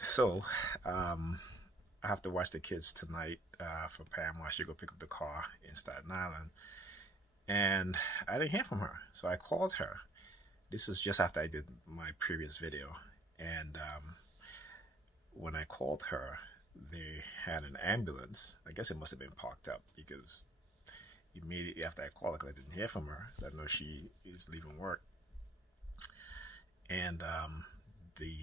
So, I have to watch the kids tonight from Panama. She go pick up the car in Staten Island, and I didn't hear from her. So I called her. This is just after I did my previous video, and when I called her, they had an ambulance. I guess it must have been parked up because immediately after I called her, because I didn't hear from her, so I know she is leaving work, and the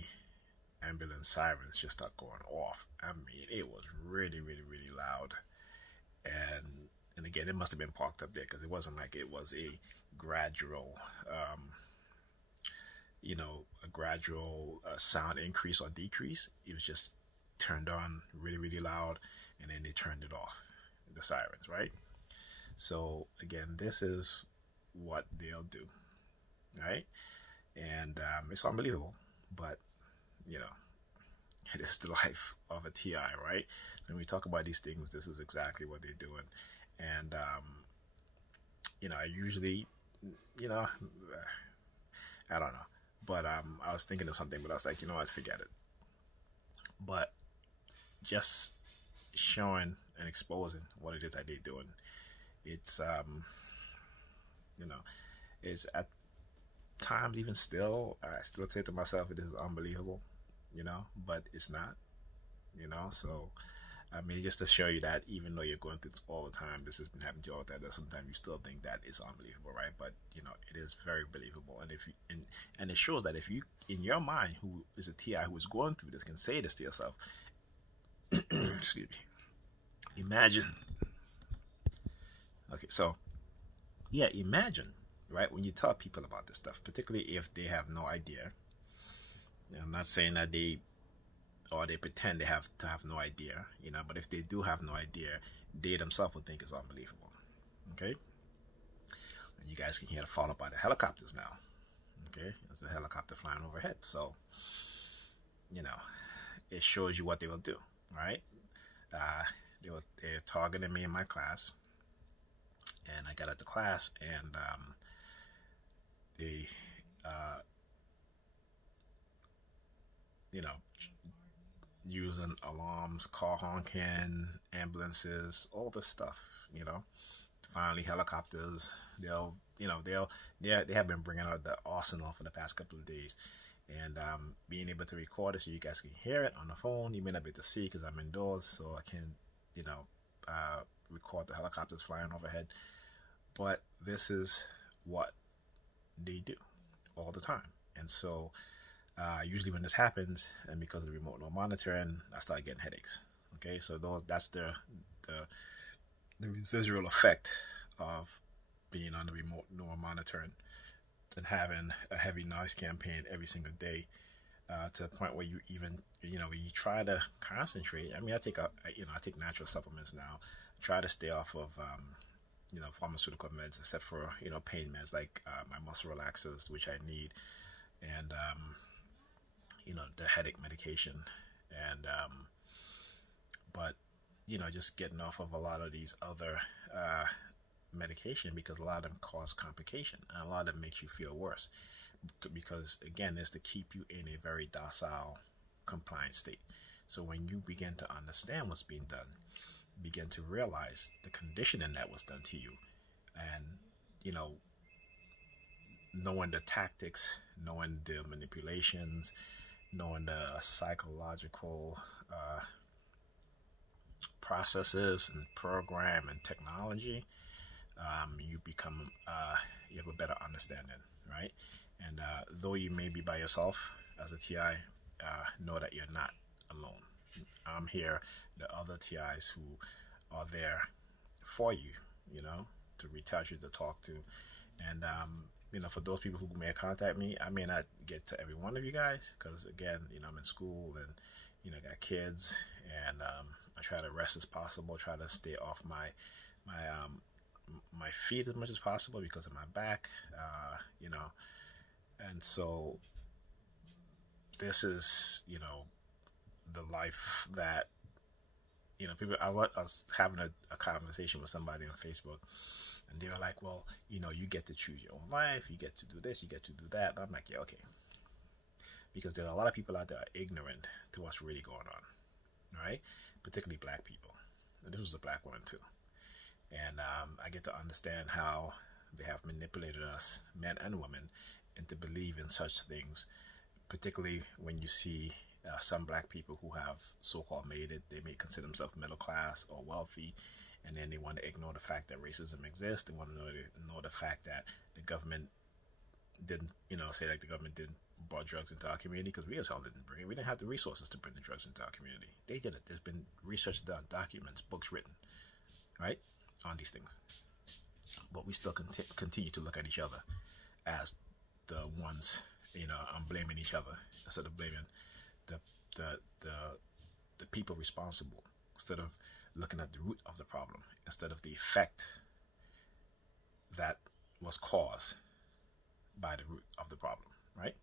ambulance sirens just start going off. I mean, it was really, really, really loud. And again, it must have been parked up there because it wasn't like it was a gradual, a gradual sound increase or decrease. It was just turned on really, really loud, and then they turned it off, the sirens, right? So again, this is what they'll do, right? And it's unbelievable, but you know, it is the life of a TI, right? When we talk about these things, this is exactly what they're doing. And I usually, you know, I don't know, but I was thinking of something, but I was like, what, forget it. But just showing and exposing what it is that they're doing, it's you know, it's at times even still, I still say to myself, it is unbelievable, but it's not, so I mean, just to show you that even though you're going through this all the time, this has been happening to you all the time, that sometimes you still think that is unbelievable, right? But it is very believable. And if you and it shows that if you, in your mind, who is a TI who is going through this, can say this to yourself, excuse me, imagine. Okay, so yeah, imagine, right, when you tell people about this stuff, particularly if they have no idea. I'm not saying that they or they pretend they have to have no idea, but if they do have no idea, they themselves would think it's unbelievable. Okay? And you guys can hear the followed by the helicopters now. Okay? There's a helicopter flying overhead. So, it shows you what they will do, right? They're targeting me in my class, and I got out the class, and they, using alarms, car honking, ambulances, all this stuff. Finally helicopters. They have been bringing out the arsenal for the past couple of days, and being able to record it so you guys can hear it on the phone. You may not be able to see because I'm indoors, so I can, record the helicopters flying overhead. But this is what they do all the time, and so. Usually when this happens, and because of the remote neural monitoring, I start getting headaches. Okay, so that's the residual effect of being on the remote neural monitoring and having a heavy noise campaign every single day, to the point where you even you try to concentrate. I mean, I take natural supplements now. I try to stay off of pharmaceutical meds, except for pain meds like my muscle relaxers, which I need, and the headache medication, and but just getting off of a lot of these other medication, because a lot of them cause complication, and a lot of them makes you feel worse, because again, it's to keep you in a very docile, compliant state. So when you begin to understand what's being done, begin to realize the conditioning that was done to you, and knowing the tactics, knowing the manipulations, knowing the psychological processes and program and technology, you become you have a better understanding, right? And though you may be by yourself as a TI, know that you're not alone. I'm here, the other TIs who are there for you, to reach out you, to talk to, and for those people who may contact me, I may not get to every one of you guys because, again, I'm in school, and got kids, and I try to rest as possible, try to stay off my feet as much as possible because of my back, and so this is the life that people. I was having a conversation with somebody on Facebook, and they were like, well, you get to choose your own life, you get to do this, you get to do that. And I'm like, yeah, okay. because there are a lot of people out there are ignorant to what's really going on, right? Particularly black people. And this was a black woman too. And I get to understand how they have manipulated us, men and women, into believing such things, particularly when you see some black people who have so-called made it. They may consider themselves middle class or wealthy, and then they want to ignore the fact that racism exists. They want to ignore the fact that the government didn't, say like the government didn't brought drugs into our community, because we as hell didn't bring it. We didn't have the resources to bring the drugs into our community. They did it. There's been research done, documents, books written, right, on these things. But we still continue to look at each other as the ones, blaming each other instead of blaming the people responsible, instead of looking at the root of the problem, instead of the effect that was caused by the root of the problem, right?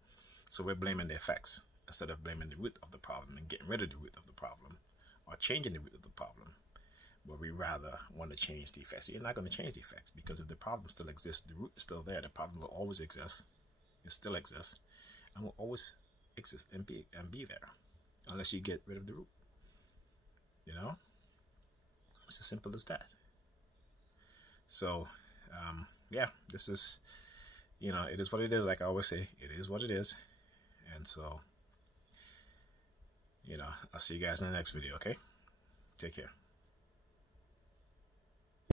So we're blaming the effects instead of blaming the root of the problem and getting rid of the root of the problem or changing the root of the problem. But we rather want to change the effects. So you're not going to change the effects, because if the problem still exists, the root is still there. The problem will always exist. It still exists and will always exist and be there, unless you get rid of the root. It's as simple as that. So yeah, this is, it is what it is. Like I always say, it is what it is. And so, I'll see you guys in the next video. Okay, take care.